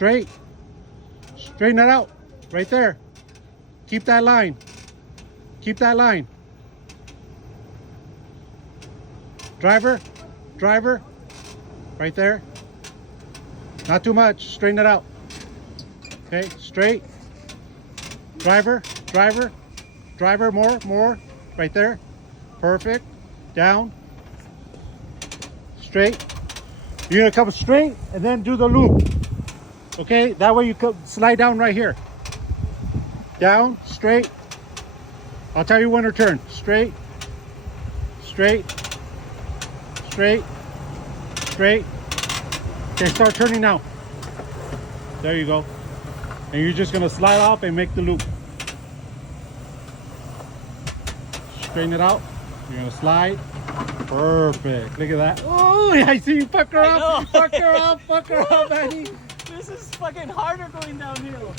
Straight. Straighten it out. Right there. Keep that line. Keep that line. Driver. Driver. Right there. Not too much. Straighten it out. Okay, straight. Driver. Driver. Driver. More. Right there. Perfect. Down. Straight. You're gonna come straight and then do the loop. Okay, that way you could slide down right here. Down, straight. I'll tell you when to turn. Straight, straight, straight, straight. Okay, start turning now. There you go. And you're just gonna slide off and make the loop. Straighten it out. You're gonna slide. Perfect. Look at that. Oh, I see you. Fuck her up. Fuck her up. Fuck her up, Manny. This is fucking harder going downhill.